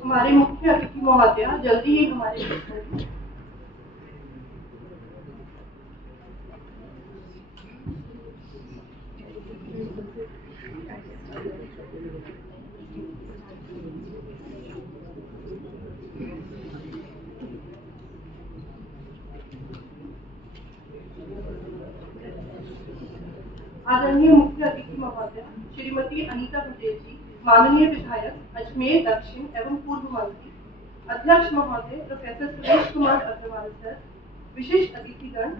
हमारे मुख्य अतिथि महोदय जल्दी ही हमारे बीच होंगे। आदरणीय मुख्य अतिथि महोदय श्रीमती अनीता पटेल जी, माननीय विधायक अजमेर दक्षिण एवं पूर्व मंत्री, अध्यक्ष महोदय प्रोफेसर सुरेश कुमार अग्रवाल सर, विशिष्ट अतिथिगण,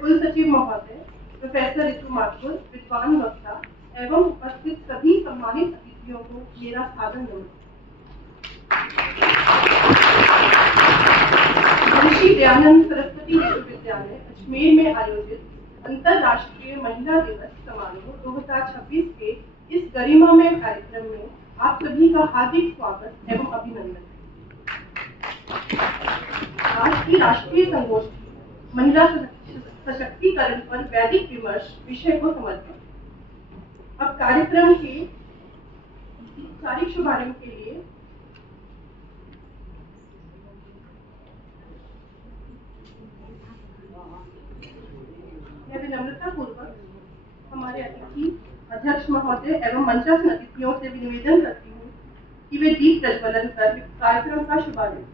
कुल सचिव महोदय प्रोफेसर ऋतु माथुर, विद्वान वक्ता एवं उपस्थित सभी सम्मानित अतिथियों को मेरा सादर नमस्कार। महर्षि दयानंद सरस्वती विश्वविद्यालय अजमेर में आयोजित अंतरराष्ट्रीय महिला दिवस समारोह 2026 के इस गरिमामय कार्यक्रम में आप सभी का हार्दिक स्वागत एवं अभिनंदन। आज की राष्ट्रीय संगोष्ठी महिला सशक्तिकरण पर वैदिक विमर्श विषय को समर्पित। अब कार्यक्रम के औपचारिक शुभारंभ के लिए विनम्रता पूर्वक हमारे अतिथि अध्यक्ष महोदय एवं मंचासीन अतिथियों से निवेदन करती हूँ कि वे दीप प्रज्वलन कर कार्यक्रम का शुभारंभ।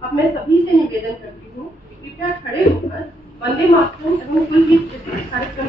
अब मैं सभी से निवेदन करती हूँ कि कृपया खड़े होकर वंदे मातरम एवं कुल गीत कार्यक्रम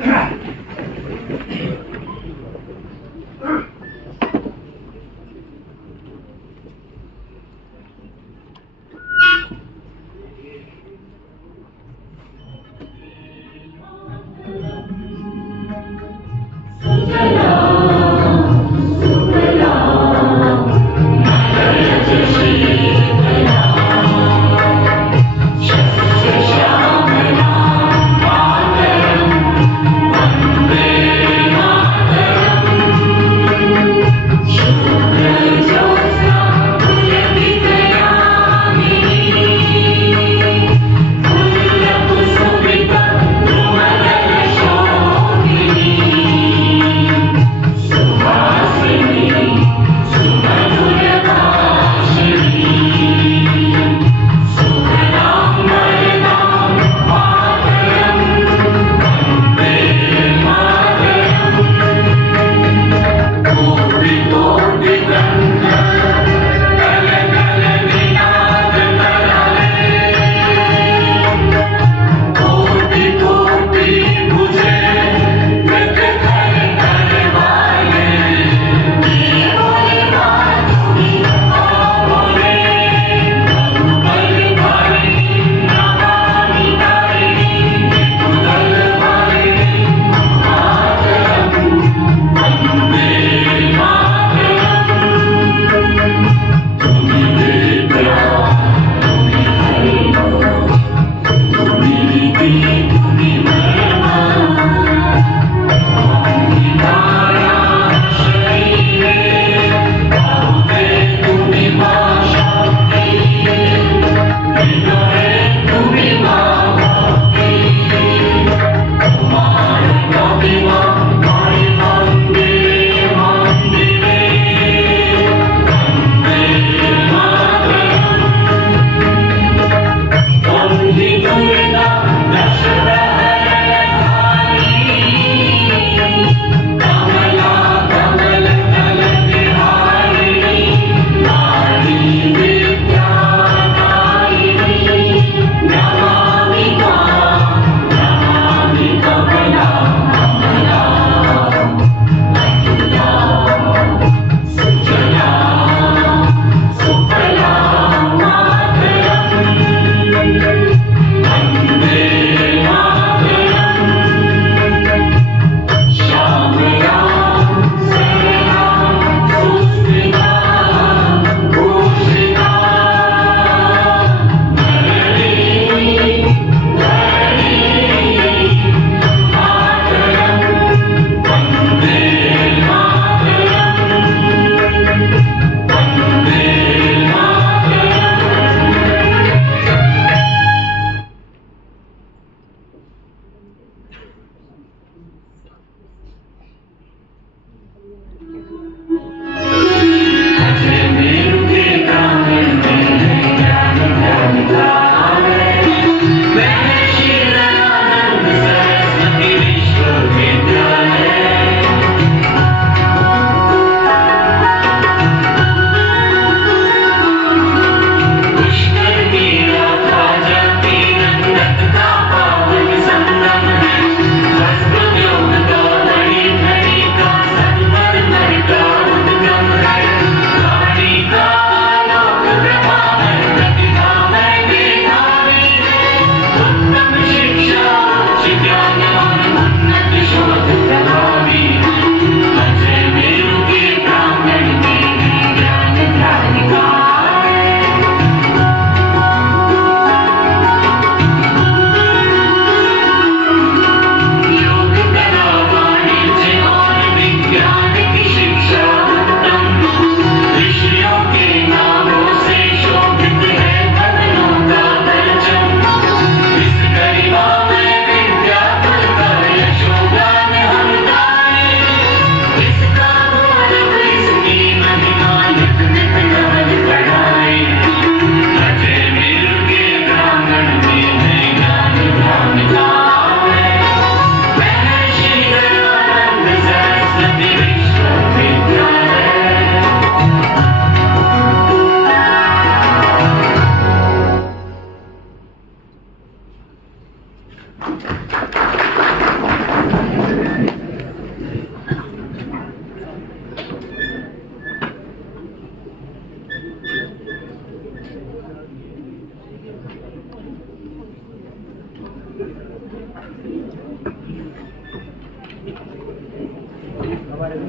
हमारी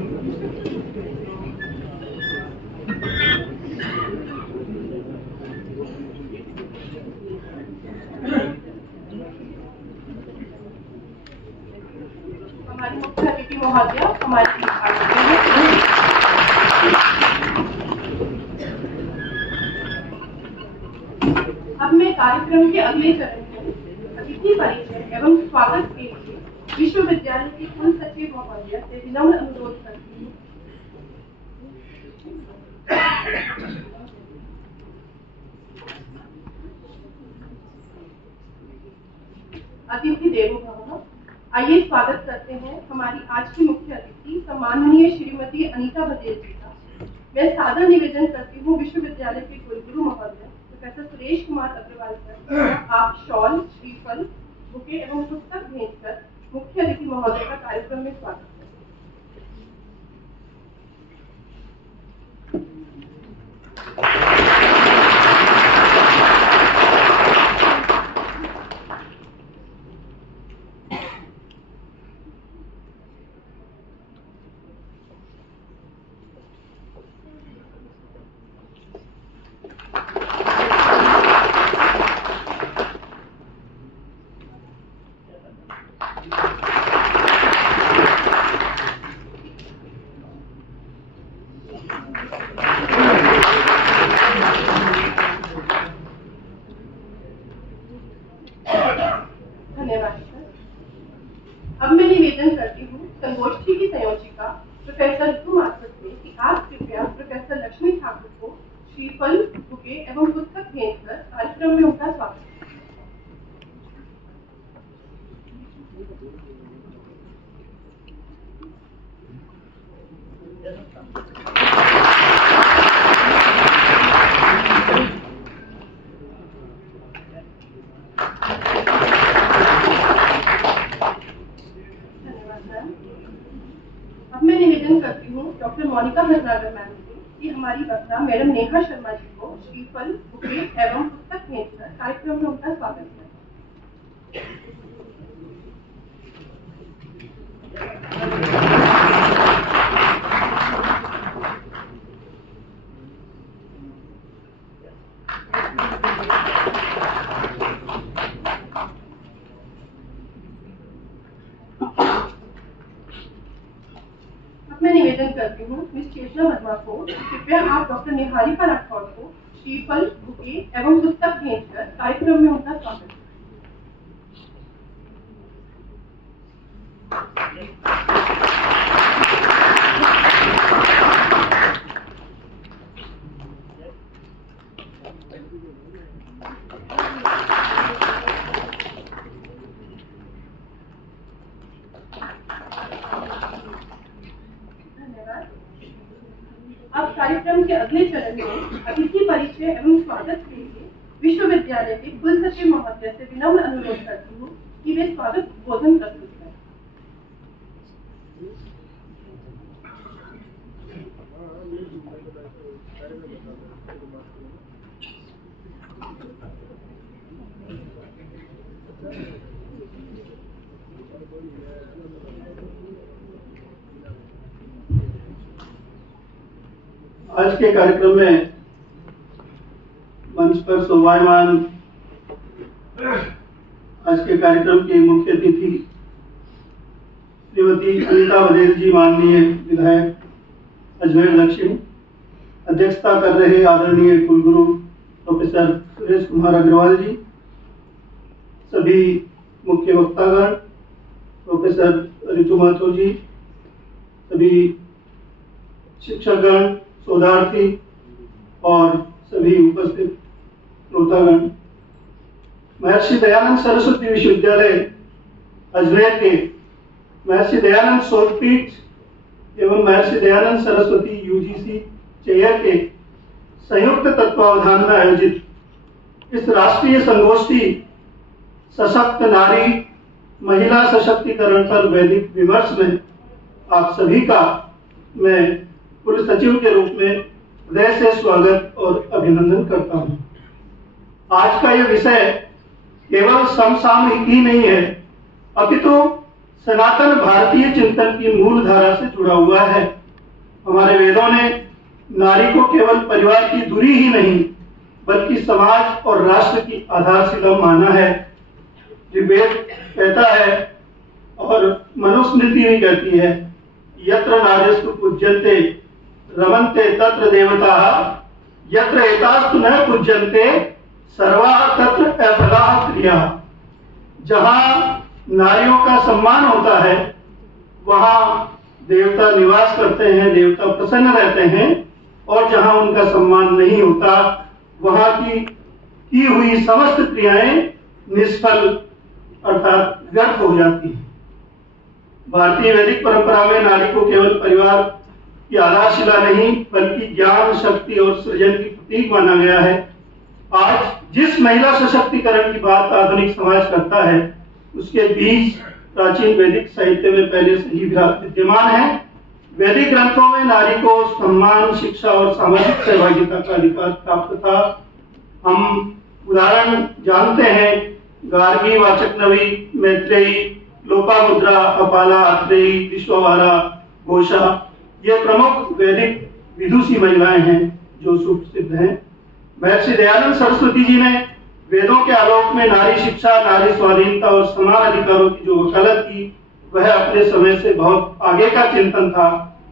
मुख्य अतिथि महोदया हमारी अब मैं कार्यक्रम के अगले चरण में अतिथि परिचय एवं स्वागत के लिए विश्वविद्यालय के कुल सचिव महोदया से विनम्र अनुरोध करती हूँ। अतिथि देवो भव। आइए स्वागत करते हैं हमारी आज की मुख्य अतिथि सम्माननीय श्रीमती अनीता बघेल जी का। मैं सादर निवेदन करती हूँ विश्वविद्यालय के कुलगुरु महोदय प्रोफेसर सुरेश कुमार अग्रवाल सर, आप शॉल, श्रीफल, बुके एवं पुस्तक भेजकर मुख्य अतिथि महोदय का कार्यक्रम में स्वागत करें। धन्यवाद सर। अब मैं निवेदन करती हूँ संगोष्ठी की संयोजिका प्रोफेसर ऋतु माथुर से कि आप कृपया प्रोफेसर लक्ष्मी ठाकुर को श्रीफल, बुके एवं पुस्तक भेजकर कार्यक्रम में उनका स्वागत करें। अब मैं निवेदन करती हूँ डॉक्टर मोनिका भटनागर मैम से कि हमारी वक्ता मैडम नेहा शर्मा जी को श्रीफल, बुके एवं पुस्तक भेजकर कार्यक्रम में उनका स्वागत करें। मैं निवेदन करती हूँ मिस चेतना वर्मा को कृपया आप डॉक्टर निहारिका राठौर को श्रीफल, बुके एवं पुस्तक भेजकर कार्यक्रम में उनका स्वागत करें। अब कार्यक्रम के अगले चरण में अतिथि परिचय एवं स्वागत के लिए विश्वविद्यालय के कुल सचिव महोदय से विनम्र अनुरोध करती हूँ कि वे स्वागत बोधन प्रस्तुत करें। आज के कार्यक्रम में मंच पर शोभायमान आज के कार्यक्रम के मुख्य अतिथि श्रीमती अनीता बघेल जी, माननीय विधायक अजमेर दक्षिण, अध्यक्षता कर रहे आदरणीय कुलगुरु प्रोफेसर सुरेश कुमार अग्रवाल जी, सभी मुख्य वक्तागण, प्रोफेसर ऋतु माथुर जी, सभी शिक्षकगण, शोधार्थी और सभी उपस्थित श्रोतागण, महर्षि दयानंद सरस्वती विश्वविद्यालय अजमेर के महर्षि दयानंद शोधपीठ एवं महर्षि दयानंद सरस्वती यूजीसी चेयर के संयुक्त तत्वावधान में आयोजित इस राष्ट्रीय संगोष्ठी सशक्त नारी महिला सशक्तिकरण पर वैदिक विमर्श में आप सभी का मैं कुल सचिव के रूप में हृदय से स्वागत और अभिनंदन करता हूं। आज का यह विषय केवल समसामयिक ही नहीं है, अपितु सनातन भारतीय चिंतन की मूल धारा से जुड़ा हुआ है। हमारे वेदों ने नारी को केवल परिवार की दूरी ही नहीं बल्कि समाज और राष्ट्र की आधारशिला माना है। ऋग्वेद कहता है और मनुस्मृति भी कहती है, यत्र नार्यस्तु पूज्यन्ते रमन्ते तत्र देवताः, यत्र एतास्तु न पूज्यन्ते सर्वाः तत्र अफलाः क्रियाः। जहां नारियों का सम्मान होता है वहां देवता निवास करते हैं, देवता प्रसन्न रहते हैं, और जहां उनका सम्मान नहीं होता वहां की हुई समस्त क्रियाएं निष्फल अर्थात व्यर्थ हो जाती हैं। भारतीय वैदिक परंपरा में नारी को केवल परिवार की आधारशिला नहीं बल्कि ज्ञान, शक्ति और सृजन की प्रतीक माना गया है। आज जिस महिला सशक्तिकरण की बात आधुनिक समाज करता है उसके बीज प्राचीन वैदिक साहित्य में पहले से ही विद्यमान है। वैदिक ग्रंथों में नारी को सम्मान, शिक्षा और सामाजिक सहभागिता का अधिकार प्राप्त था। हम उदाहरण जानते हैं, गार्गी, वाचकनवी, मैत्रेयी, लोपामुद्रा, अपाला, अत्रेयी, विश्ववारा, घोषा, ये प्रमुख वैदिक विदुषी महिलाएं हैं जो सुप्रसिद्ध हैं। महर्षि दयानंद सरस्वती जी ने वेदों के आलोक में नारी शिक्षा, नारी स्वाधीनता और समान अधिकारों की जो वकालत की वह अपने समय से बहुत आगे का चिंतन था।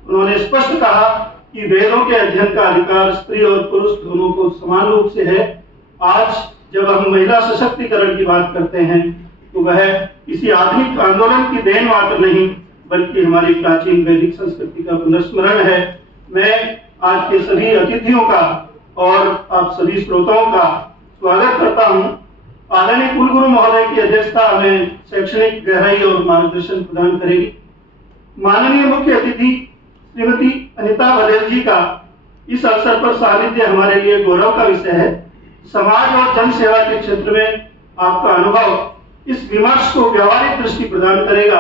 उन्होंने स्पष्ट कहा कि वेदों के अध्ययन का अधिकार स्त्री और पुरुष दोनों को समान रूप से है। आज जब हम महिला सशक्तिकरण की बात करते हैं तो वह किसी आधुनिक आंदोलन की देन मात्र नहीं बल्कि हमारी प्राचीन वैदिक संस्कृति का पुनर्स्मरण है। मैं आज के सभी अतिथियों का और आप सभी श्रोताओं का स्वागत करता हूं। आदरणीय कुलगुरु महोदय की अध्यक्षता हमें शैक्षणिक गहराई और मार्गदर्शन प्रदान करेगी। माननीय मुख्य अतिथि श्रीमती अनिता बघेल जी का इस अवसर पर सानिध्य हमारे लिए गौरव का विषय है। समाज और जन सेवा के क्षेत्र में आपका अनुभव इस विमर्श को व्यावहारिक दृष्टि प्रदान करेगा।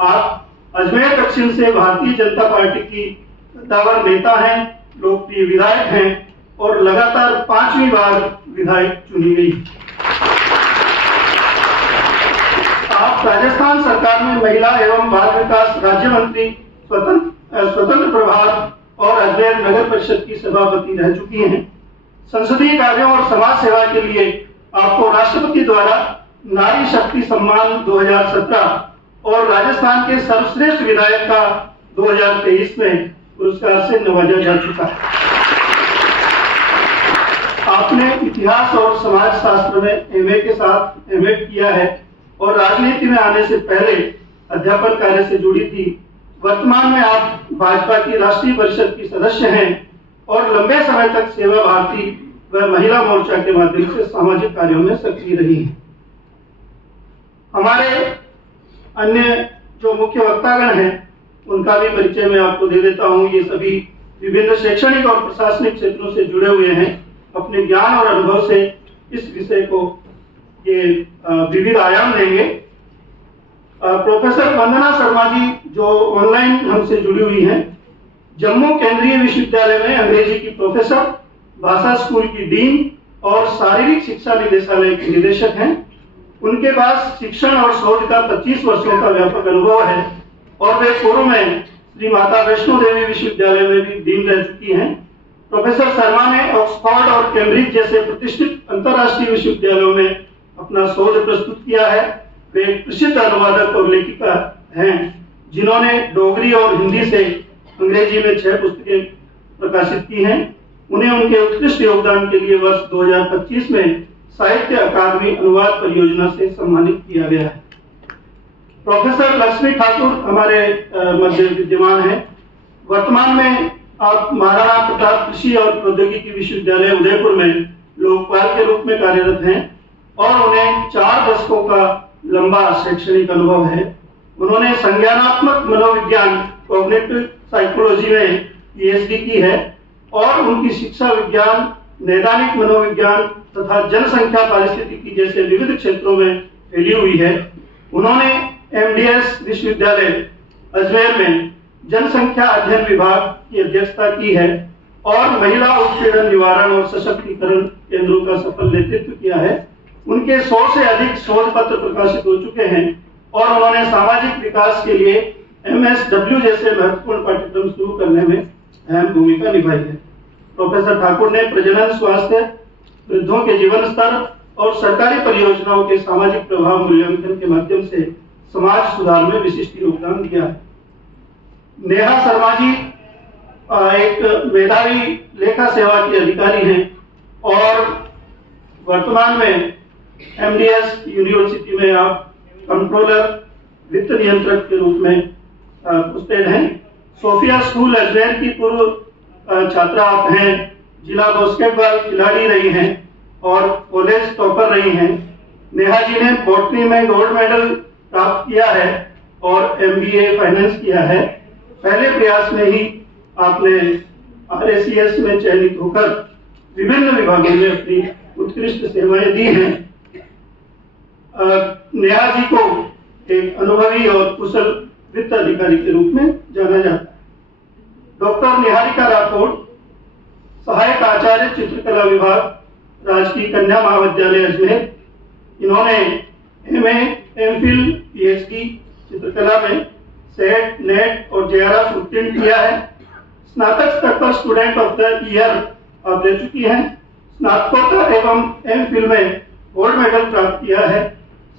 आप अजमेर दक्षिण से भारतीय जनता पार्टी की सत्तावर नेता हैं, लोकप्रिय विधायक हैं और लगातार 5वीं बार विधायक चुनी गई। आप राजस्थान सरकार में महिला एवं बाल विकास राज्य मंत्री, स्वतंत्र प्रभार और अजमेर नगर परिषद की सभापति रह चुकी हैं। संसदीय कार्यों और समाज सेवा के लिए आपको राष्ट्रपति द्वारा नारी शक्ति सम्मान 2017 और राजस्थान के सर्वश्रेष्ठ विधायक का 2023 में पुरस्कार से नवाजा जा चुका है। आपने इतिहास और समाज शास्त्र में एमए के साथ एमएड किया है और राजनीति में आने से पहले अध्यापन कार्य से जुड़ी थी। वर्तमान में आप भाजपा की राष्ट्रीय परिषद की सदस्य हैं और लंबे समय तक सेवा भारती व महिला मोर्चा के माध्यम से सामाजिक कार्यों में सक्रिय रही हैं। हमारे अन्य जो मुख्य वक्तागण हैं उनका भी परिचय मैं आपको दे देता हूं। ये सभी विभिन्न शैक्षणिक और प्रशासनिक क्षेत्रों से जुड़े हुए हैं। अपने ज्ञान और अनुभव से इस विषय को ये विविध आयाम देंगे। प्रोफेसर वंदना शर्मा जी जो ऑनलाइन हमसे जुड़ी हुई हैं, जम्मू केंद्रीय विश्वविद्यालय में अंग्रेजी की प्रोफेसर, भाषा स्कूल की डीन और शारीरिक शिक्षा निदेशालय के निदेशक हैं। उनके पास शिक्षण और शोध का 25 वर्षों का व्यापक अनुभव है और वे पूर्व में श्री माता वैष्णो देवी विश्वविद्यालय में भी डीन रह चुकी हैं। प्रोफेसर शर्मा ने ऑक्सफोर्ड और कैम्ब्रिज जैसे प्रतिष्ठित अंतर्राष्ट्रीय विश्वविद्यालयों में अपना शोध प्रस्तुत किया है। वे एक प्रसिद्ध अनुवादक और लेखिका हैं जिन्होंने डोगरी और हिंदी से अंग्रेजी में 6 पुस्तकें प्रकाशित की हैं। उन्हें उनके उत्कृष्ट योगदान के लिए वर्ष 2025 में साहित्य अकादमी अनुवाद परियोजना से सम्मानित किया गया है। प्रोफेसर लक्ष्मी ठाकुर हमारे मध्य विद्यमान हैं। वर्तमान में आप महाराणा प्रताप कृषि और प्रौद्योगिकी विश्वविद्यालय उदयपुर में लोकपाल के रूप में कार्यरत हैं और उन्हें 4 दशकों का लंबा शैक्षणिक अनुभव है। उन्होंने संज्ञानात्मक मनोविज्ञान कॉग्निटिव साइकोलॉजी में पीएचडी की है और उनकी शिक्षा विज्ञान, नैदानिक मनोविज्ञान तथा जनसंख्या पारिस्थितिकी जैसे विविध क्षेत्रों में फैली हुई है। उन्होंने एमडीएस विश्वविद्यालय अजमेर में जनसंख्या अध्ययन विभाग की अध्यक्षता की है और महिला उत्पीड़न निवारण और सशक्तिकरण केंद्रों का सफल नेतृत्व किया है। उनके 100 से अधिक शोध पत्र प्रकाशित हो चुके हैं और उन्होंने सामाजिक विकास के लिए MSW जैसे महत्वपूर्ण पाठ्यक्रम शुरू करने में अहम भूमिका निभाई है। प्रोफेसर ठाकुर ने प्रजनन स्वास्थ्य, वृद्धों के जीवन स्तर और सरकारी परियोजनाओं के सामाजिक प्रभाव मूल्यांकन के माध्यम से समाज सुधार में विशिष्ट योगदान दिया है। नेहा शर्मा जी एक मेधावी लेखा सेवा के अधिकारी हैं और वर्तमान में MDS यूनिवर्सिटी में आप कंट्रोलर वित्त नियंत्रक के रूप में पोस्टेड हैं। सोफिया स्कूल अजमेर की पूर्व छात्रा आप हैं, जिला बास्केटबॉल खिलाड़ी रही हैं और कॉलेज टॉपर रही हैं। नेहा जी ने बॉटनी में गोल्ड मेडल प्राप्त किया है और MBA फाइनेंस किया है। पहले प्रयास में ही आपने RACS में चयनित होकर विभिन्न विभागों में अपनी उत्कृष्ट सेवाएं दी हैं। नेहा जी को एक अनुभवी और कुशल वित्त अधिकारी के रूप में जाना जाता है। डॉक्टर निहारिका राठौड़, सहायक आचार्य चित्रकला विभाग, राजकीय कन्या महाविद्यालय अजमेर। इन्होंने MA, MPhil, PhD चित्रकला में सेट, नेट और JRF उत्तीर्ण किया है। स्नातक स्तर पर स्टूडेंट ऑफ द ईयर आप ले चुकी हैं। स्नातकोत्तर एवं MPhil में गोल्ड मेडल प्राप्त किया है।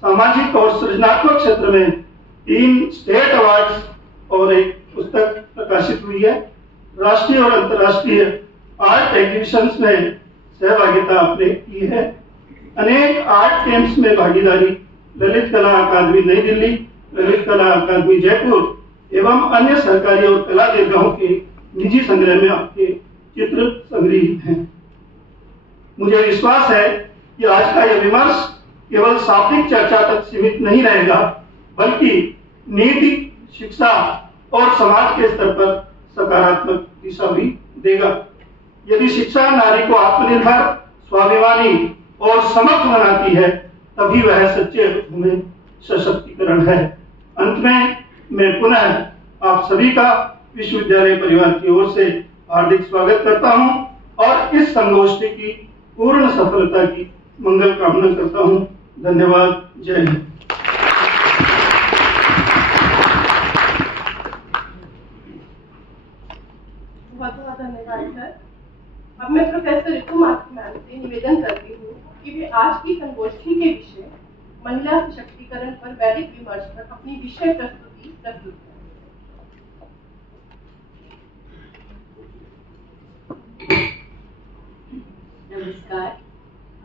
सामाजिक और सृजनात्मक क्षेत्र में 3 स्टेट अवार्ड्स और एक पुस्तक प्रकाशित हुई है। राष्ट्रीय और अंतर्राष्ट्रीय आर्ट एग्जीबिशंस में सहभागिता आपने की है। अनेक आर्ट कैंप्स में भागीदारी, ललित कला अकादमी नई दिल्ली, ललित कला अकादमी जयपुर एवं अन्य सरकारी और कला दीर्घाओं के निजी संग्रह में आपके चित्र संग्रहित हैं। मुझे विश्वास है कि आज का यह विमर्श केवल शाब्दिक चर्चा तक सीमित नहीं रहेगा, बल्कि नीति, शिक्षा और समाज के स्तर पर सकारात्मक दिशा भी देगा। यदि शिक्षा नारी को आत्मनिर्भर, स्वाभिमानी और समर्थ बनाती है, तभी वह सच्चे अर्थ में सशक्तिकरण है। अंत में मैं पुनः आप सभी का विश्वविद्यालय परिवार की ओर से हार्दिक स्वागत करता हूं और इस संगोष्ठी की पूर्ण सफलता की मंगल कामना करता हूं। धन्यवाद। जय हिंद। बहुत बहुत धन्यवाद सर। अब मैं प्रोफेसर ऋतु माथुर मैम से निवेदन करती हूँ कि वे आज की संगोष्ठी के विषय महिला सशक्तिकरण पर वैदिक विमर्श पर अपनी विषय प्रस्तुति प्रस्तुत करें। नमस्कार।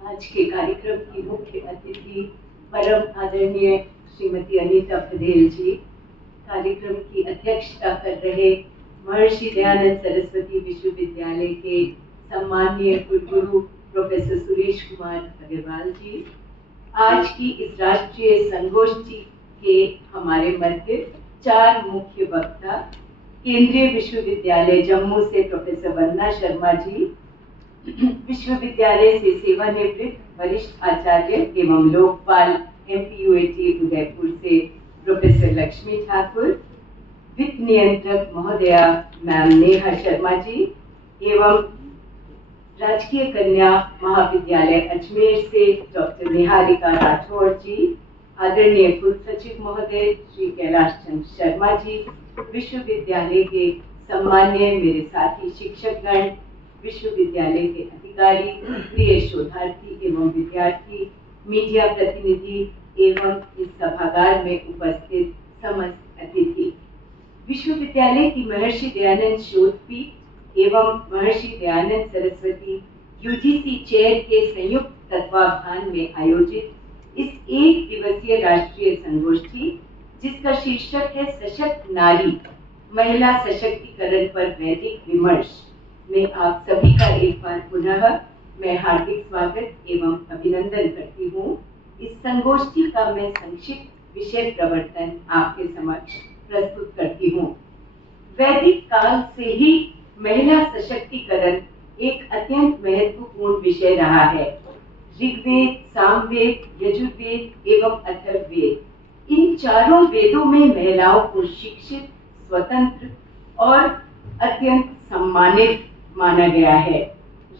आज के कार्यक्रम की मुख्य अतिथि परम आदरणीय श्रीमती अनीता पटेल जी, कार्यक्रम की अध्यक्षता कर रहे महर्षि दयानंद सरस्वती विश्वविद्यालय के सम्माननीय कुलगुरु प्रोफेसर सुरेश कुमार अग्रवाल जी, आज की इस राष्ट्रीय संगोष्ठी के हमारे मध्य 4 मुख्य वक्ता, केंद्रीय विश्वविद्यालय जम्मू से प्रोफेसर वंदना शर्मा जी, विश्वविद्यालय से सेवानिवृत्त वरिष्ठ आचार्य एवं लोकपाल MPUAT उदयपुर से प्रोफेसर लक्ष्मी ठाकुर, वित्त नियंत्रक महोदया मैम नेहा शर्मा जी एवं राजकीय कन्या महाविद्यालय अजमेर से डॉक्टर निहारिका राठौड़ जी, आदरणीय कुल सचिव महोदय श्री कैलाश चंद्र शर्मा जी, विश्वविद्यालय के सम्मान्य मेरे साथी शिक्षकगण, विश्वविद्यालय के अधिकारी, प्रिय शोधार्थी एवं विद्यार्थी, मीडिया प्रतिनिधि एवं इस सभागार में उपस्थित समस्त अतिथि, विश्वविद्यालय की महर्षि दयानंद शोधपीठ एवं महर्षि दयानंद सरस्वती UGC चेयर के संयुक्त तत्वावधान में आयोजित इस 1 दिवसीय राष्ट्रीय संगोष्ठी, जिसका शीर्षक है सशक्त नारी, महिला सशक्तिकरण पर वैदिक विमर्श, में आप सभी का एक बार पुनः मैं हार्दिक स्वागत एवं अभिनंदन करती हूँ। इस संगोष्ठी का मैं संक्षिप्त विषय प्रवर्तन आपके समक्ष प्रस्तुत करती हूँ। वैदिक काल से ही महिला सशक्तिकरण एक अत्यंत महत्वपूर्ण विषय रहा है। ऋग्वेद, सामवेद, यजुर्वेद एवं अथर्ववेद, इन चारों वेदों में महिलाओं को शिक्षित, स्वतंत्र और अत्यंत सम्मानित माना गया है।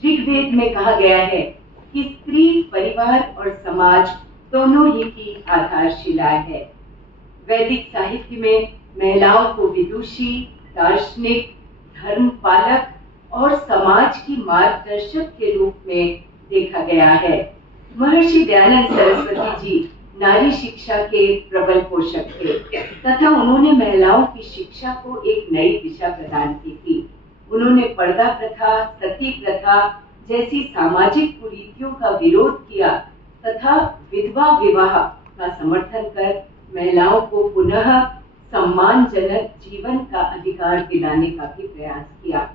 ऋग्वेद में कहा गया है कि स्त्री परिवार और समाज दोनों ही की आधारशिला है। वैदिक साहित्य में महिलाओं को विदुषी, दार्शनिक, धर्म पालक और समाज की मार्गदर्शक के रूप में देखा गया है। महर्षि दयानंद सरस्वती जी नारी शिक्षा के प्रबल पोषक थे तथा उन्होंने महिलाओं की शिक्षा को एक नई दिशा प्रदान की थी। उन्होंने पर्दा प्रथा, सती प्रथा जैसी सामाजिक कुरीतियों का विरोध किया तथा विधवा विवाह का समर्थन कर महिलाओं को पुनः सम्मानजनक जीवन का अधिकार दिलाने का भी प्रयास किया।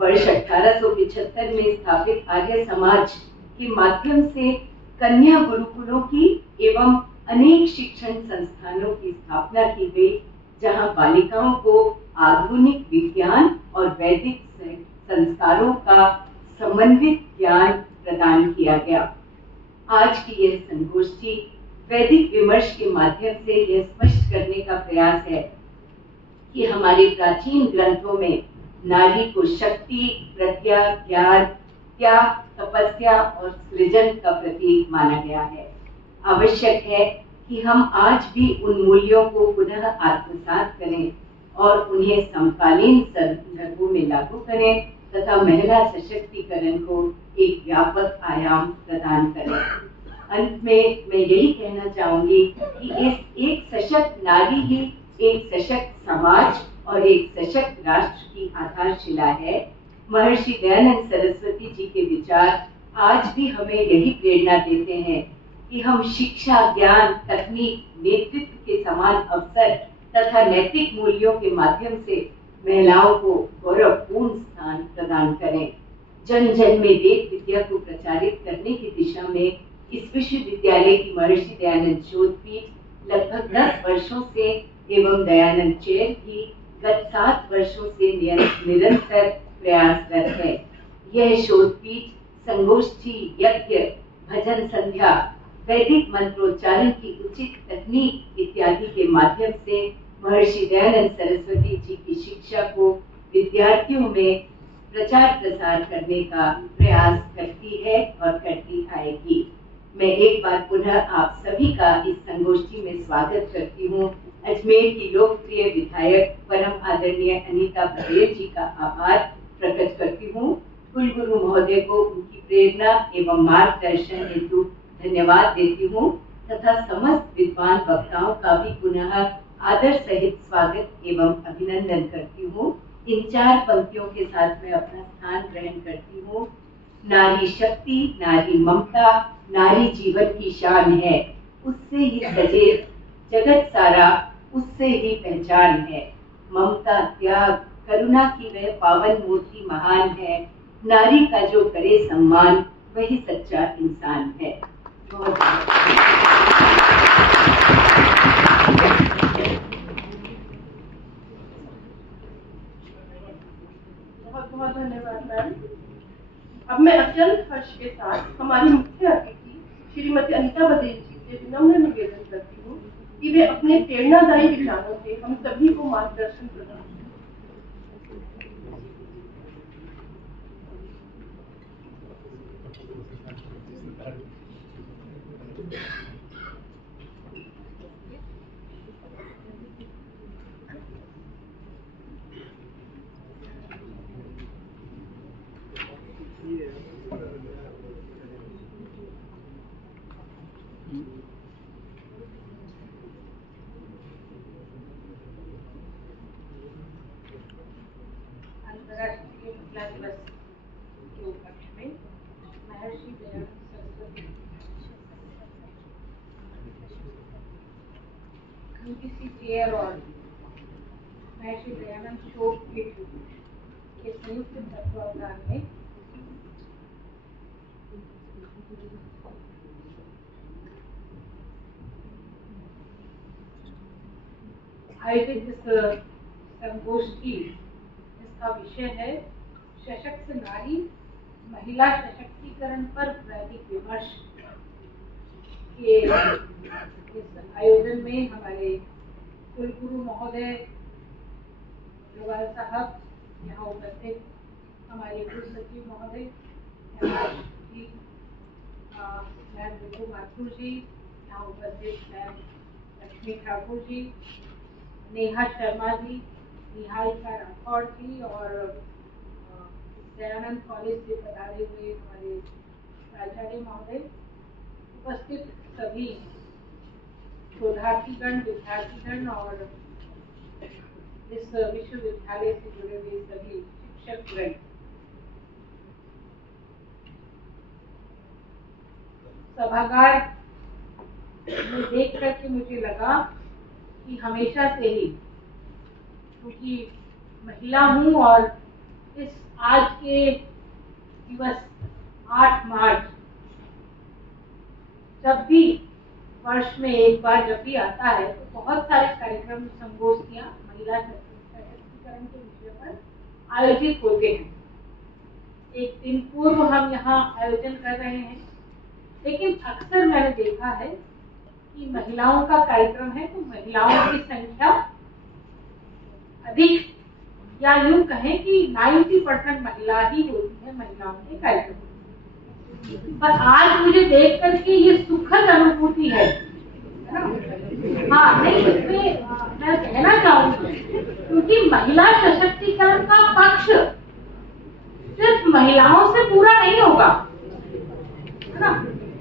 वर्ष 1875 में स्थापित आर्य समाज के माध्यम से कन्या गुरुकुलों की एवं अनेक शिक्षण संस्थानों की स्थापना की गई, जहां बालिकाओं को आधुनिक विज्ञान और वैदिक संस्कारों का समन्वित ज्ञान प्रदान किया गया। आज की यह संगोष्ठी वैदिक विमर्श के माध्यम से यह स्पष्ट करने का प्रयास है कि हमारे प्राचीन ग्रंथों में नारी को शक्ति, प्रज्ञा, ज्ञान, त्याग, तपस्या और सृजन का प्रतीक माना गया है। आवश्यक है कि हम आज भी उन मूल्यों को पुनः आत्मसात करें और उन्हें समकालीन संदर्भों में लागू करें तथा महिला सशक्तिकरण को एक व्यापक आयाम प्रदान करें। अंत में मैं यही कहना चाहूंगी कि एक सशक्त नारी ही एक सशक्त समाज और एक सशक्त राष्ट्र की आधारशिला है। महर्षि दयानंद सरस्वती जी के विचार आज भी हमें यही प्रेरणा देते हैं कि हम शिक्षा, ज्ञान, तकनीक, नेतृत्व के समान अवसर तथा नैतिक मूल्यों के माध्यम से महिलाओं को गौरवपूर्ण स्थान प्रदान करें। जन जन में वेद विद्या को प्रचारित करने की दिशा में इस विश्वविद्यालय की महर्षि दयानंद शोधपीठ लगभग 10 वर्षों से एवं दयानंद चेयर की गत 7 वर्षों से निरंतर प्रयासरत है। यह शोधपीठ संगोष्ठी, यज्ञ, भजन संध्या, वैदिक मंत्रोच्चारण की उचित तकनीक इत्यादि के माध्यम से महर्षि दयानंद सरस्वती जी की शिक्षा को विद्यार्थियों में प्रचार प्रसार करने का प्रयास करती है और करती आएगी। मैं एक बार पुनः आप सभी का इस संगोष्ठी में स्वागत करती हूँ। अजमेर की लोकप्रिय विधायक परम आदरणीय अनीता पटेल जी का आभार प्रकट करती हूँ। कुलगुरु महोदय को उनकी प्रेरणा एवं मार्गदर्शन हेतु धन्यवाद देती हूँ तथा समस्त विद्वान वक्ताओं का भी पुनः आदर सहित स्वागत एवं अभिनंदन करती हूँ। इन 4 पंक्तियों के साथ मैं अपना स्थान ग्रहण करती हूँ। नारी शक्ति, नारी ममता, नारी जीवन की शान है, उससे ही सजे जगत सारा, उससे ही पहचान है। ममता, त्याग, करुणा की वह पावन मूर्ति महान है। नारी का जो करे सम्मान, वही सच्चा इंसान है। बहुत बहुत धन्यवाद मैम। अब मैं अत्यंत हर्ष के साथ हमारी मुख्य अतिथि श्रीमती अनीता पटेल जी से विनम्र निवेदन करती हूँ कि वे अपने प्रेरणादायी विचारों से हम सभी को मार्गदर्शन प्रदान करें। अंतर्राष्ट्रीय महिला दिवस के उपलक्ष्य में महर्षि दयानंद सरस्वती यूजीसी चेयर और महर्षि दयानंद शोधपीठ के संयुक्त तत्वावधान में आयोजित इस संगोष्ठी जिसका विषय है सशक्त नारी, महिला सशक्तिकरण पर वैदिक विमर्श के इस आयोजन में हमारे कुलगुरु महोदय डोभाल साहब यहाँ उपस्थित, हमारे कुल सचिव महोदय मैम बिंदु माथुर जी यहाँ उपस्थित, मैम लक्ष्मी ठाकुर जी, नेहा शर्मा जी, निहारिका राठौड़ जी और दयानंद कॉलेज से पधारे हुए हमारे प्राचार्य महोदय, उपस्थित सभी शोधार्थीगण, विद्यार्थीगण और इस विश्वविद्यालय से जुड़े हुए सभी शिक्षकगण। सभागार में देख करके मुझे लगा कि हमेशा से ही, क्योंकि महिला हूँ और इस आज के दिवस 8 मार्च जब भी वर्ष में एक बार जब भी आता है तो बहुत सारे कार्यक्रम, संगोष्ठियां महिला सशक्तिकरण के विषय पर आयोजित होते हैं। एक दिन पूर्व हम यहाँ आयोजन कर रहे हैं, लेकिन अक्सर मैंने देखा है कि महिलाओं का कार्यक्रम है तो महिलाओं की संख्या अधिक, या यूं कहें कि 90% महिला ही होती है महिलाओं के कार्यक्रम। पर आज मुझे देख करके ये सुखद अनुभूति है ना? हाँ, नहीं, इसमें मैं कहना चाहूंगी क्योंकि महिला सशक्तिकरण का पक्ष सिर्फ महिलाओं से पूरा नहीं होगा, है ना?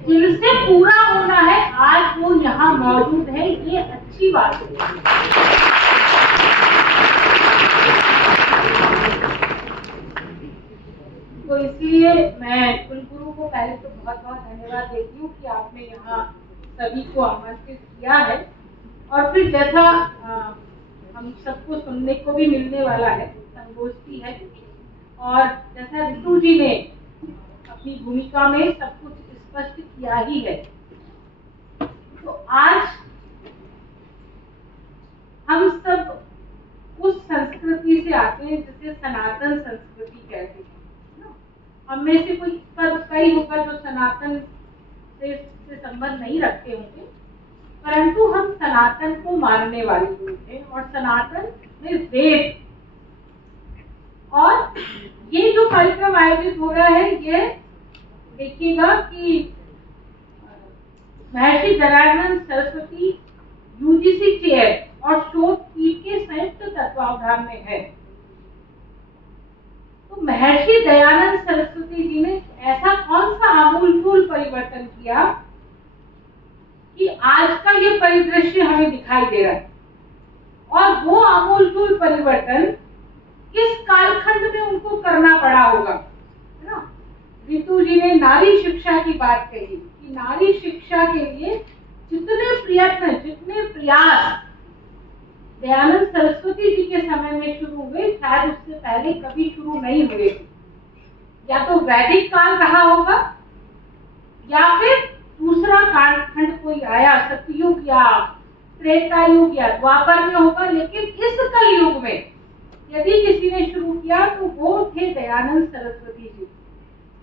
जिनसे पूरा होना है आज वो यहाँ मौजूद है, ये अच्छी बात है। तो इसलिए मैं कुलगुरु को पहले तो बहुत बहुत धन्यवाद देती हूँ कि आपने यहाँ सभी को आमंत्रित किया है। और फिर जैसा हम सबको सुनने को भी मिलने वाला है, संगोष्ठी है, और जैसा ऋतु जी ने अपनी भूमिका में सब कुछ स्पष्ट किया ही है, तो आज हम सब उस संस्कृति से आते हैं जिसे सनातन संस्कृति कहते हैं। हम में से कोई कई होगा जो सनातन से संबंध नहीं रखते होंगे, परंतु हम सनातन को मानने वाले लोग हैं और सनातन में वेद। और ये जो कार्यक्रम आयोजित हो रहा है, ये देखिएगा कि महर्षि दयानंद सरस्वती यूजीसी चेयर और शोध पीठ के संयुक्त तत्वावधान में है। तो महर्षि दयानंद सरस्वती जी ने ऐसा कौन सा आमूलचूल परिवर्तन किया कि आज का ये परिदृश्य हमें दिखाई दे रहा है। और वो आमूलचूल परिवर्तन किस कालखंड में उनको करना पड़ा होगा, है ना? ऋतु जी ने नारी शिक्षा की बात कही कि नारी शिक्षा के लिए जितने प्रयत्न, जितने प्रयास दयानंद सरस्वती जी के समय में शुरू हुए, शायद उससे पहले कभी शुरू नहीं हुए। या तो वैदिक काल रहा होगा या फिर दूसरा कालखंड कोई आया, सतयुग या त्रेता युग या द्वापर में होगा। लेकिन इस कलयुग में यदि किसी ने शुरू किया तो वो थे दयानंद सरस्वती जी,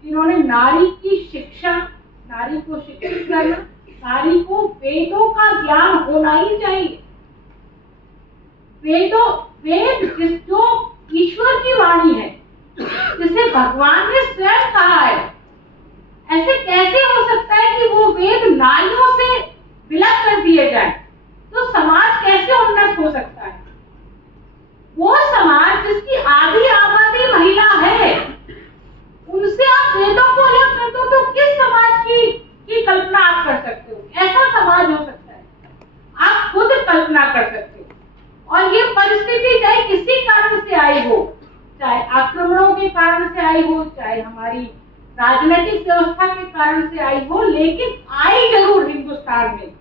जिन्होंने नारी की शिक्षा, नारी को शिक्षित करना, नारी को वेदों का ज्ञान होना ही चाहिए। वेद जो ईश्वर की वाणी है, जिसे भगवान ने स्वयं कहा है, ऐसे कैसे हो सकता है कि वो वेद नारियों से विलग कर दिए जाए? तो समाज कैसे उन्नत हो सकता है? वो समाज जिसकी आधी आबादी महिला है, उनसे आप वेदों को अलग कर दो तो किस समाज की कल्पना आप कर सकते हो? ऐसा समाज हो सकता है, आप खुद कल्पना कर सकते हो। और ये परिस्थिति चाहे किसी कारण से आई हो, चाहे आक्रमणों के कारण से आई हो, चाहे हमारी राजनीतिक व्यवस्था के कारण से आई हो, लेकिन आई जरूर हिंदुस्तान में।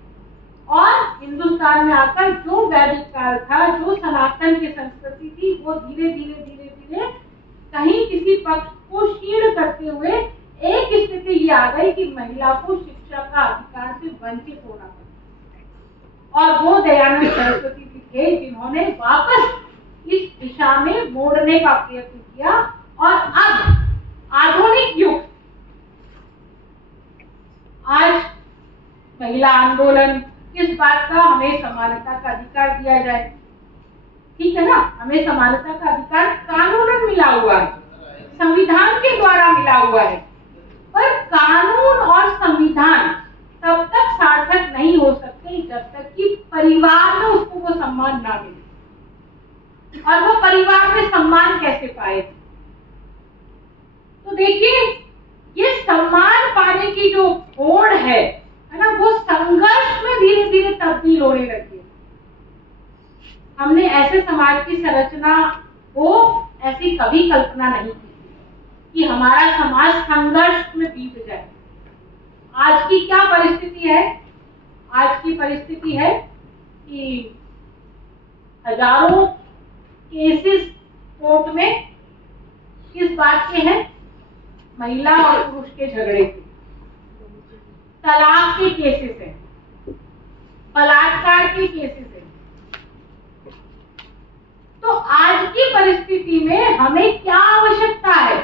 और हिंदुस्तान में आकर जो वैदिक काल था, जो सनातन की संस्कृति थी, वो धीरे धीरे कहीं किसी पक्ष को क्षीण करते हुए एक स्थिति ये आ गई कि महिला को शिक्षा का अधिकार से वंचित होना पड़ा। और वो दयानंद सरस्वती जी थे जिन्होंने वापस इस दिशा में मोड़ने का प्रयत्न किया। और अब आधुनिक युग, आज महिला आंदोलन किस बात का? हमें समानता का अधिकार दिया जाए, ठीक है ना? हमें समानता का अधिकार कानूनन मिला हुआ है, संविधान के द्वारा मिला हुआ है। पर कानून और संविधान तब तक सार्थक नहीं हो सकते नहीं जब तक कि परिवार में उसको वो सम्मान ना मिले। और वो परिवार में सम्मान कैसे पाए? तो देखिए, ये सम्मान पाने की जो होड़ है ना, वो संघर्ष में धीरे धीरे तब्दील होने लगी है। हमने ऐसे समाज की संरचना को ऐसी कभी कल्पना नहीं की कि हमारा समाज संघर्ष में बीत जाए। आज की क्या परिस्थिति है? आज की परिस्थिति है कि हजारों केसेस कोर्ट में किस बात के हैं? महिला और पुरुष के झगड़े के, तलाक के केसेस हैं, बलात्कार के केसेस हैं। तो आज की परिस्थिति में हमें क्या आवश्यकता है?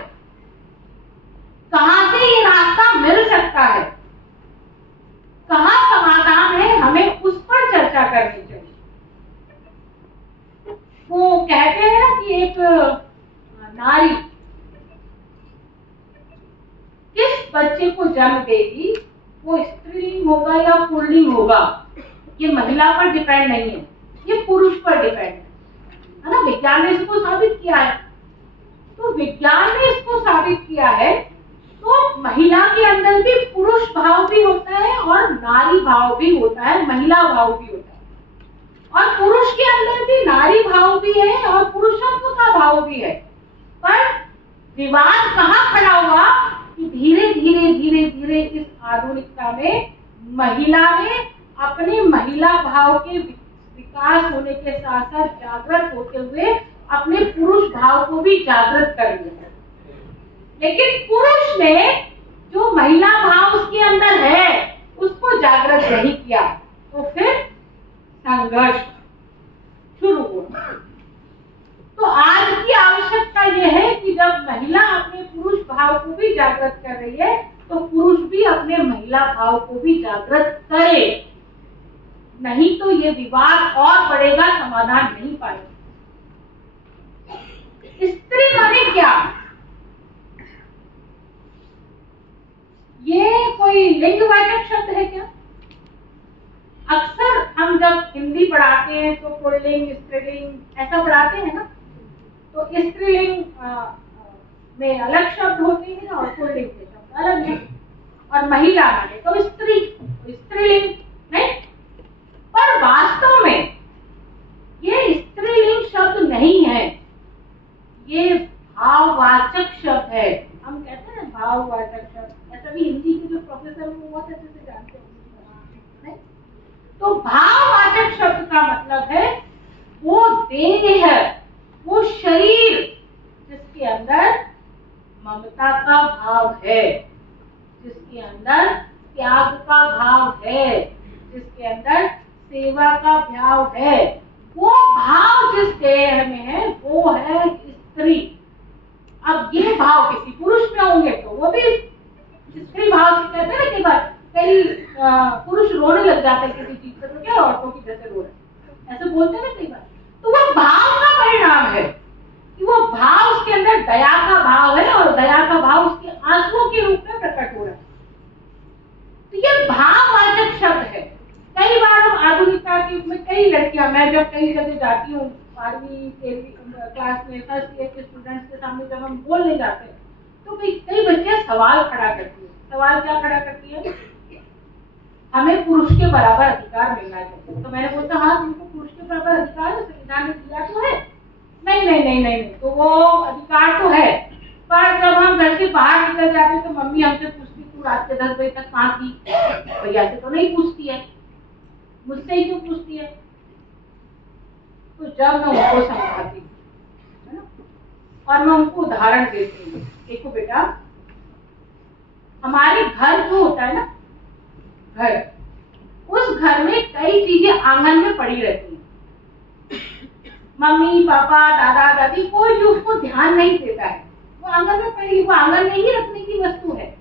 कहां से ये रास्ता मिल सकता है? कहां समाधान है? हमें उस पर चर्चा करनी चाहिए। वो कहते हैं ना कि एक नारी किस बच्चे को जन्म देगी, वो स्त्रीलिंग होगा या पुल्लिंग होगा, ये महिला पर डिपेंड नहीं है, ये पुरुष पर डिपेंड है ना। विज्ञान ने इसको साबित किया है। तो विज्ञान ने इसको साबित किया है, तो महिला के अंदर भी पुरुष भाव भी होता है और नारी भाव भी होता है, महिला भाव भी होता है। और पुरुष के अंदर भी नारी भाव भी है और पुरुषत्व का भाव भी है। पर विवाद कहाँ खड़ा हुआ कि धीरे धीरे धीरे धीरे इस आधुनिकता में महिला ने अपने महिला भाव के विकास होने के साथ साथ जागृत होते हुए अपने पुरुष भाव को भी जागृत कर लिया। लेकिन पुरुष ने जो महिला भाव उसके अंदर है उसको जागृत नहीं किया, तो फिर संघर्ष शुरू हुआ। तो आज की आवश्यकता यह है कि जब महिला अपने पुरुष भाव को भी जागृत कर रही है, तो पुरुष भी अपने महिला भाव को भी जागृत करे, नहीं तो ये विवाद और बढ़ेगा, समाधान नहीं पाएगा। स्त्री माने क्या? ये कोई लिंगवाचक शब्द है क्या? अक्सर हम जब हिंदी पढ़ाते हैं तो पुल्लिंग, स्त्रीलिंग ऐसा पढ़ाते हैं ना। तो स्त्रीलिंग में अलग शब्द होते हैं और पुल्लिंग के शब्द अलग हैं। और महिला माने तो स्त्री, स्त्रीलिंग नहीं। पर वास्तव में ये स्त्रीलिंग शब्द नहीं है, ये भाववाचक शब्द है। हम कहते हैं भाववाचक शब्द, ऐसा भी हिंदी के जो प्रोफेसर हैं वो बहुत अच्छे से जानते हैं। तो भाववाचक शब्द का मतलब है वो देह है, वो शरीर जिसके अंदर ममता का भाव है, जिसके अंदर त्याग का भाव है, जिसके अंदर सेवा का भाव है। वो भाव जिस देह में है वो है स्त्री। अब ये भाव किसी पुरुष में होंगे तो वो भी स्त्री भाव से कहते हैं ना। कई बार कई पुरुष रोने लग जाते हैं किसी चीज पर, तो क्या औरतों की जैसे रो रहे, ऐसे बोलते हैं ना कई बार। तो वो भाव का परिणाम है कि वो भाव उसके अंदर दया का भाव है और दया का भाव उसके आंसुओं के रूप में प्रकट हो रहा है। तो ये भाववाचक शब्द है। कई बार हम आधुनिकता के युग में कई लड़कियां, मैं जब कई जगह जाती हूँ 12वीं 13वीं क्लास में फर्स्ट ईयर के स्टूडेंट्स के सामने जब हम बोलने जाते हैं तो कई बच्चियां सवाल खड़ा करती है। सवाल क्या खड़ा करती है? हमें पुरुष के बराबर अधिकार मिलना चाहिए। तो मैंने बोलता हाँ तुमको पुरुष के बराबर अधिकार है, संविधान ने दिया तो है। नहीं नहीं नहीं नहीं, तो वो अधिकार तो है, पर जब हम घर से बाहर निकल जाते तो मम्मी हमसे पूछती तू रात के 10 बजे तक कहाँ थी? भैया से तो नहीं पूछती है, मुझसे ही क्यों पूछती है? तो जब मैं उनको समझाती हूँ है ना, और मैं उनको उदाहरण देती हूँ, देखो बेटा हमारे घर जो होता है ना, घर, उस घर में कई चीजें आंगन में पड़ी रहती हैं। मम्मी पापा दादा दादी कोई भी उसको ध्यान नहीं देता है, वो आंगन में पड़ी, वो आंगन में ही रखने की वस्तु है,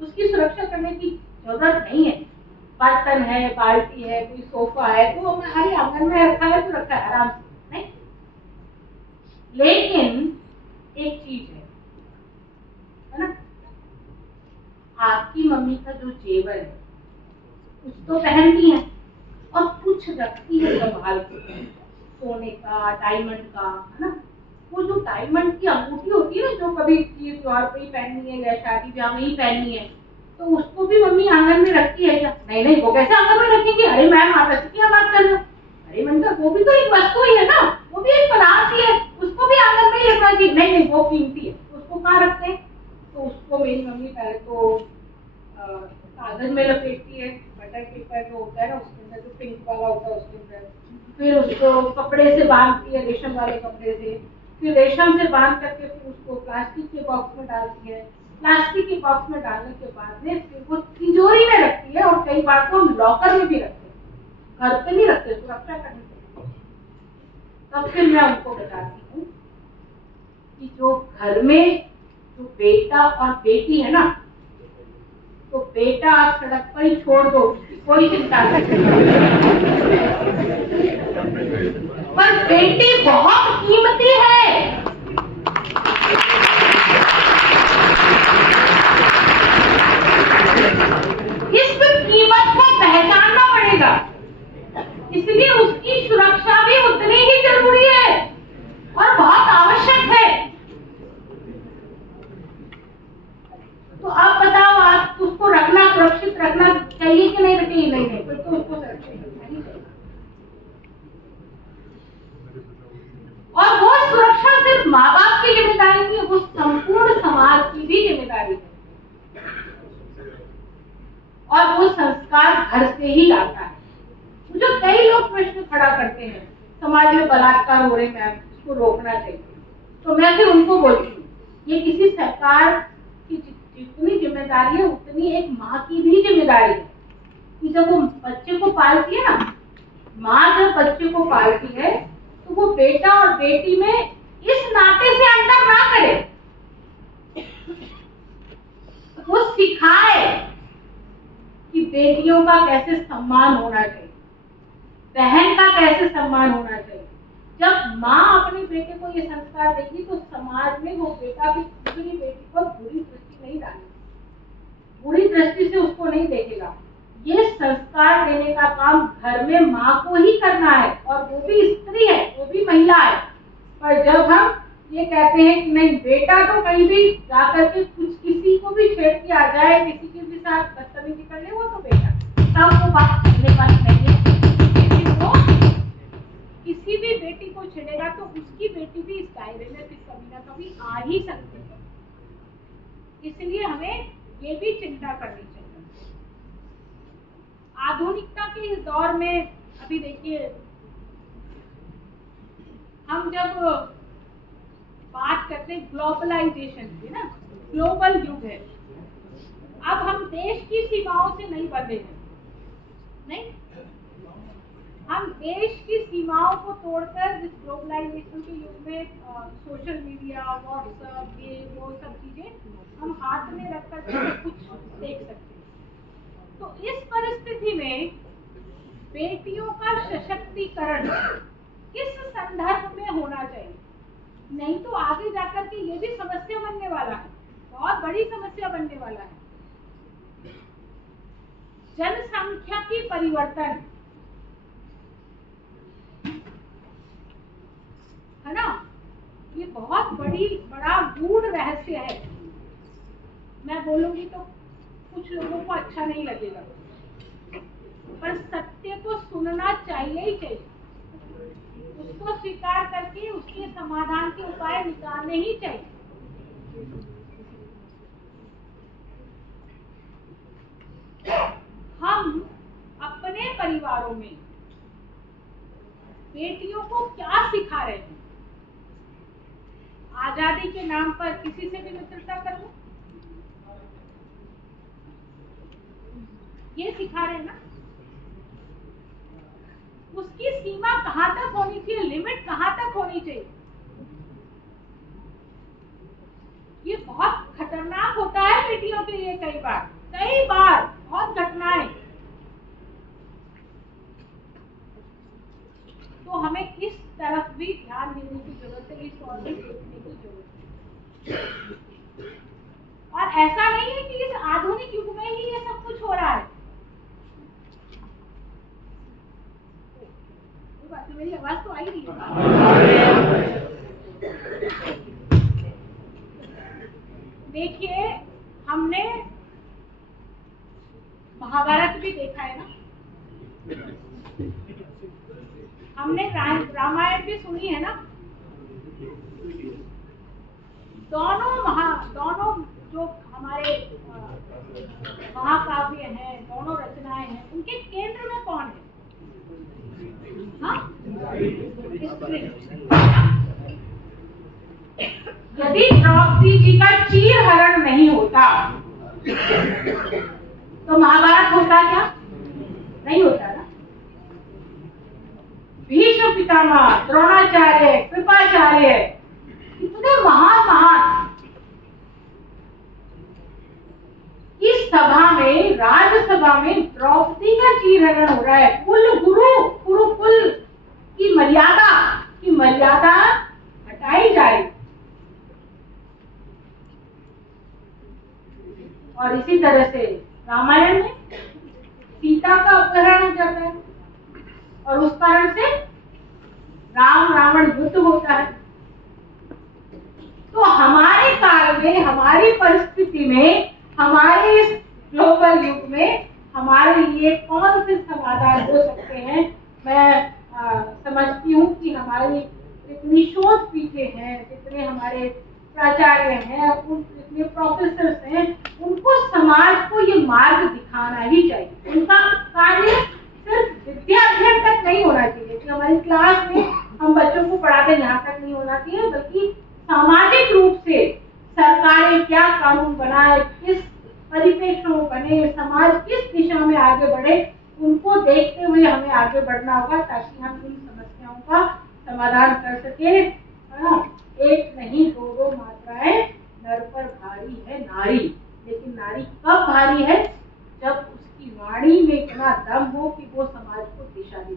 उसकी सुरक्षा करने की जरूरत नहीं है। बर्तन है, बाल्टी है, कोई सोफा है, तो हमारे आंगन में रखा है तो रखा है आराम से, नहीं। लेकिन एक चीज है ना, आपकी मम्मी का जो जेवर है, उस तो पहनती हैं और कुछ रखती है संभाल के, सोने का, डायमंड का, है ना। वो जो डायमंड की अंगूठी होती है ना, जो कभी तीज त्योहार पे ही पहननी है या शादी ब्याह में ही पहननी है, तो उसको भी मम्मी आंगन में रखती है क्या? नहीं नहीं, वो कैसे आंगन में रखेंगे? अरे मैम आप ऐसी क्या बात कर रहे हो? अरे मतलब वो भी तो एक वस्तु ही है ना, वो भी एक पदार्थ ही है, उसको भी आंगन में ही रखना चाहिए। नहीं नहीं, वो कीमती है, उसको कहाँ रखते हैं? तो उसको मेरी मम्मी पहले तो कागज में लपेटती है, बटर पेपर जो होता है ना उसके अंदर, जो पिंक वाला होता है उसके अंदर, फिर उसको कपड़े से बांधती है, रेशम वाले कपड़े से, फिर रेशम से बांध करके फिर उसको प्लास्टिक के बॉक्स में डालती है। प्लास्टिक के बॉक्स में डालने के बाद में फिर वो तिजोरी में रखती है, और कई बार तो हम लॉकर में भी रखते हैं, घर पे नहीं रखते, सुरक्षा करने के लिए। तब फिर मैं उनको बताती हूँ कि जो घर में जो बेटा और बेटी है ना, तो बेटा आप सड़क पर ही छोड़ दो, कोई चिंता नहीं, पर बेटी बहुत कीमती है। इस कीमत को पहचानना पड़ेगा, इसलिए उसकी सुरक्षा भी उतनी ही जरूरी है और बहुत आवश्यक है। तो आप बताओ, आप उसको रखना, सुरक्षित रखना चाहिए कि नहीं चाहिए? नहीं नहीं, फिर तो उसको सुरक्षित रखना ही चाहिए। और वो सुरक्षा सिर्फ माँ बाप की जिम्मेदारी नहीं है, वो संपूर्ण समाज की भी जिम्मेदारी है। और वो संस्कार घर से ही आता है। जो कई लोग प्रश्न खड़ा करते हैं, समाज में बलात्कार हो रहे हैं, इसको रोकना चाहिए, तो मैं फिर उनको बोलती हूँ, ये किसी सरकार की जितनी जिम्मेदारी है उतनी एक माँ की भी जिम्मेदारी है कि जब वो बच्चे को पालती है ना, माँ जब बच्चे को पालती है तो वो बेटा और बेटी में इस नाते से अंतर ना करे, वो सिखाए कि बेटियों का कैसे सम्मान होना चाहिए, बहन का कैसे सम्मान होना चाहिए। जब माँ अपने बेटे को ये संस्कार देगी तो समाज में वो बेटा भी दूसरी बेटी पर बुरी दृष्टि नहीं डालेगा, बुरी दृष्टि से उसको नहीं देखेगा। ये संस्कार देने का काम घर में माँ को ही करना है, और वो भी स्त्री है, वो भी महिला है। पर जब हम ये कहते हैं कि नहीं, बेटा तो कहीं भी जाकर के कुछ किसी को भी छेड़ के आ जाए, किसी के भी साथ बदतमीजी कर ले, वो तो बेटा, तब वो बात करने वाली नहीं है। लेकिन वो किसी भी बेटी को छेड़ेगा तो उसकी बेटी भी इस दायरे में फिर कभी ना कभी आ ही सकती है। इसलिए हमें ये भी चिंता करनी चाहिए। आधुनिकता के इस दौर में अभी देखिए, हम जब बात करते हैं ग्लोबलाइजेशन की ना, ग्लोबल युग है, अब हम देश की सीमाओं से नहीं बंधे हैं, नहीं, हम देश की सीमाओं को तोड़कर इस ग्लोबलाइजेशन के युग में सोशल मीडिया, व्हाट्सएप, ये वो सब चीजें हम हाथ में रखकर कुछ देख सकते हैं। तो इस परिस्थिति में बेटियों का सशक्तिकरण किस संदर्भ में होना चाहिए? नहीं तो आगे जाकर के ये भी समस्या बनने वाला है, बहुत बड़ी समस्या बनने वाला है। जनसंख्या की परिवर्तन, है ना, ये बहुत बड़ा गूढ़ रहस्य है। मैं बोलूंगी तो कुछ लोगों को अच्छा नहीं लगेगा, पर सत्य को सुनना चाहिए ही चाहिए, उसको स्वीकार करके उसके समाधान के उपाय निकालने ही चाहिए। हम अपने परिवारों में बेटियों को क्या सिखा रहे हैं? आजादी के नाम पर किसी से भी मित्रता करना, ये सिखा रहे हैं ना। उसकी सीमा कहां तक होनी चाहिए, लिमिट कहां तक होनी चाहिए, ये बहुत खतरनाक होता है बेटियों के लिए। कई बार बहुत घटनाएं। तो हमें इस तरफ भी ध्यान देने की जरूरत है, इस और भी देखने की जरूरत है। और ऐसा नहीं है कि इस आधुनिक युग में ही ये सब कुछ हो रहा है। मेरी आवाज तो आई नहीं है। देखिए, हमने महाभारत भी देखा है ना, हमने रामायण भी सुनी है ना। दोनों जो हमारे महाकाव्य हैं, दोनों रचनाएं हैं, उनके केंद्र में कौन है? हाँ? यदि द्रौपदी जी का चीरहरण नहीं होता तो महाभारत होता क्या? नहीं होता ना। भीष्म पितामह, द्रोणाचार्य, कृपाचार्य, इतने महान इस सभा में, राज्यसभा में द्रौपदी का चीरहरण हो रहा है। कुल गुरुकुल की मर्यादा हटाई जा रही। और इसी तरह से रामायण में सीता का अपहरण हो जाता है और उस कारण से राम रावण युद्ध होता है। तो हमारे काल में, हमारी परिस्थिति में, हमारे इस ग्लोबल युग में हमारे लिए कौन से समाधान हो सकते हैं? मैं समझती हूँ कि हमारी जितनी शोध पीठे हैं, जितने हमारे प्राचार्य हैं, जितने प्रोफेसर्स हैं, उनको समाज को ये मार्ग दिखाना ही चाहिए। उनका कार्य सिर्फ विद्या अध्ययन तक नहीं होना चाहिए कि हमारी क्लास में हम बच्चों को पढ़ाते यहाँ तक नहीं होना चाहिए, बल्कि सामाजिक रूप से सरकारें क्या कानून बनाए, किस परिप्रेक्ष्य में बने, समाज किस दिशा में आगे बढ़े, उनको देखते हुए हमें आगे बढ़ना होगा ताकि हम इन समस्याओं का समाधान कर सके। एक नहीं दो मात्राएं, नर पर भारी है नारी, लेकिन नारी कब भारी है? जब उसकी वाणी में इतना दम हो कि वो समाज को दिशा दे,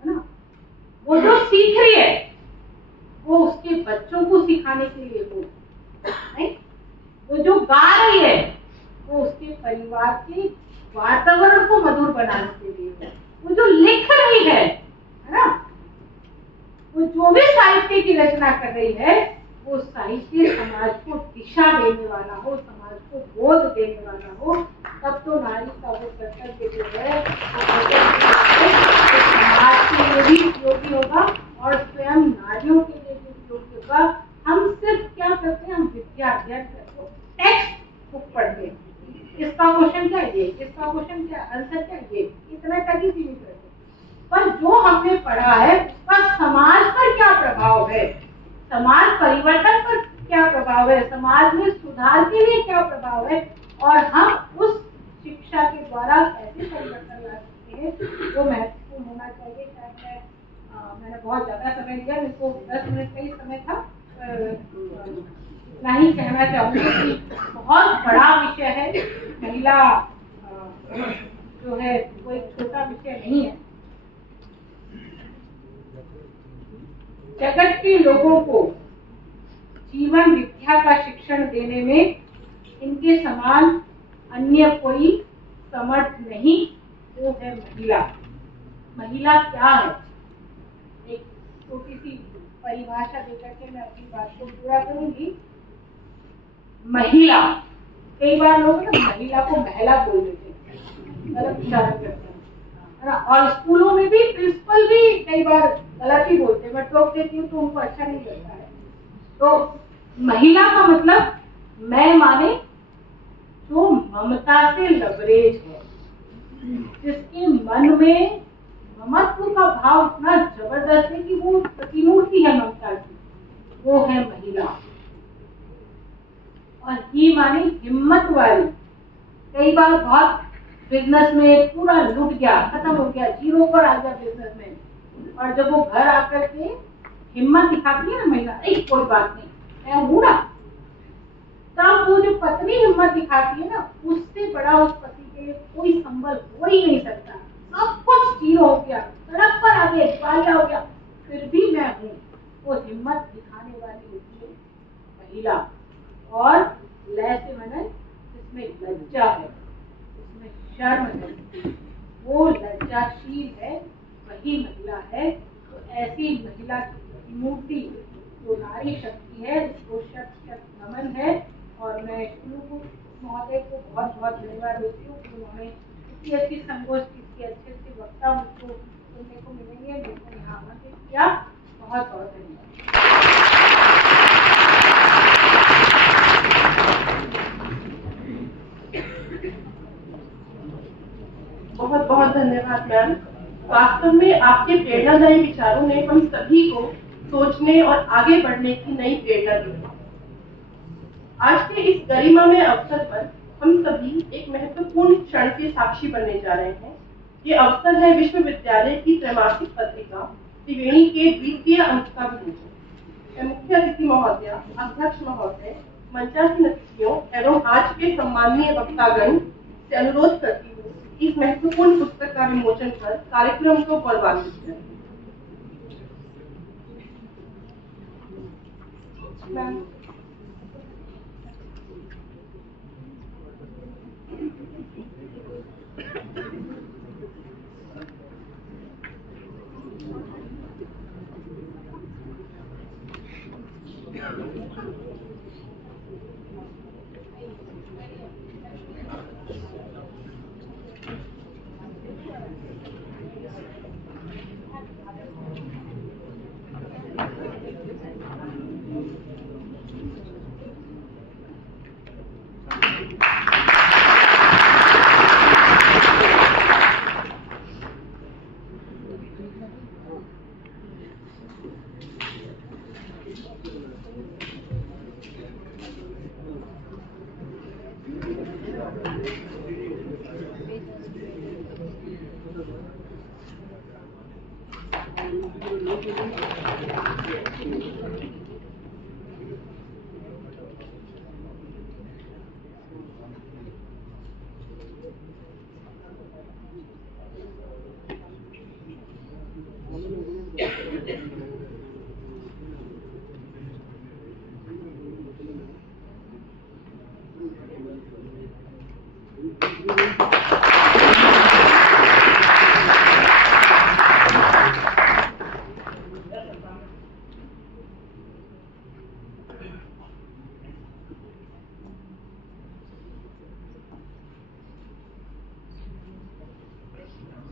है ना। वो जो सीख रही है वो उसके बच्चों को सिखाने के लिए हो, नहीं? वो जो गा रही है वो उसके परिवार के वातावरण को मधुर बनाने के लिए हो। वो जो लिख रही है ना, वो जो भी साहित्य की रचना कर रही है, वो साहित्य समाज को दिशा देने वाला हो, समाज को बोध देने वाला हो, तब तो नारी का वो कर्तव्य जो है समाज के लिए भी उपयोगी होगा और स्वयं नारियों के लिए भी उपयोगी होगा। हम सिर्फ क्या करते हैं? हम विद्या अध्ययन करते हैं, टेक्स्ट बुक पढ़ते हैं, इसका क्वेश्चन क्या है, इसका क्वेश्चन क्या, आंसर क्या है, इतना तक ही सीमित रहते। पर जो हमने पढ़ा है उसका समाज पर क्या प्रभाव है, समाज परिवर्तन पर क्या प्रभाव है, समाज में सुधार के लिए क्या प्रभाव है, और हम उस शिक्षा के द्वारा कैसे परिवर्तन ला सकते हैं, वो महत्वपूर्ण होना चाहिए। शायद मैंने बहुत ज्यादा समय लिया, मेरे को 10 मिनट का ही समय था। इतना ही कहना चाहूँगी कि बहुत बड़ा विषय है। महिला जो है वो एक छोटा विषय नहीं है। जगत के लोगों को जीवन विद्या का शिक्षण देने में इनके समान अन्य कोई समर्थ नहीं, वो है महिला। महिला क्या है? एक छोटी सी परिभाषा देकर के मैं अपनी बात को पूरा करूंगी। महिला, कई बार लोग ना महिला को महिला बोल देते हैं, गलत उच्चारण करते हैं, और स्कूलों में भी प्रिंसिपल भी कई बार गलत ही बोलते हैं। मैं टोक देती हूँ तो उनको अच्छा नहीं लगता है। तो महिला का मतलब मैं माने जो ममता से लबरेज है, जिसके मन में ममत्व का भाव इतना जबरदस्त है कि वो प्रतिमूर्ति है ममता की, वो है महिला। और ही माने हिम्मत वाली। कई बार बहुत बिजनेस में पूरा लूट गया, खत्म हो गया, जीरो पर आ गया बिजनेस में, और जब वो घर आकर के हिम्मत दिखाती है ना महिला, अरे कोई बात नहीं मैं हूं ना, तब वो जो पत्नी हिम्मत दिखाती है ना, उससे बड़ा उस पति के लिए कोई संबल हो ही नहीं सकता। सब कुछ जीरो हो गया, सड़क पर आ गए, दिवालिया हो गया, फिर भी मैं हूँ, वो हिम्मत दिखाने वाली होती है महिला। और लय से मन जिसमें लज्जा है, उसमें शर्म है, वो लज्जाशील है, वही महिला है। तो ऐसी महिला की मूर्ति जो नारी शक्ति है, उसको शत शत नमन है। और मैं कुलू महोदय को बहुत बहुत धन्यवाद देती हूँ कि उन्होंने इतनी अच्छी संगोष्ठी, इतनी अच्छे अच्छे वक्ता मुझको सुनने को मिलेंगे, मुझको यहाँ आमंत्रित किया। बहुत बहुत धन्यवाद। बहुत बहुत धन्यवाद मैम। वास्तव में आपके प्रेरणादायी विचारों ने हम सभी को सोचने और आगे बढ़ने की नई प्रेरणा दी। आज के इस गरिमामय अवसर पर हम सभी एक महत्वपूर्ण क्षण के साक्षी बनने जा रहे हैं। ये अवसर है विश्वविद्यालय की त्रैमासिक पत्रिका त्रिवेणी के द्वितीय अंक का विमोचन। मैं मुख्य अतिथि महोदय, अध्यक्ष महोदय, मंचासीन अतिथियों एवं आज के सम्माननीय वक्तागण से अनुरोध करती हूँ इस महत्वपूर्ण पुस्तक का विमोचन कर कार्यक्रम को गौरवान्वित करें। मैम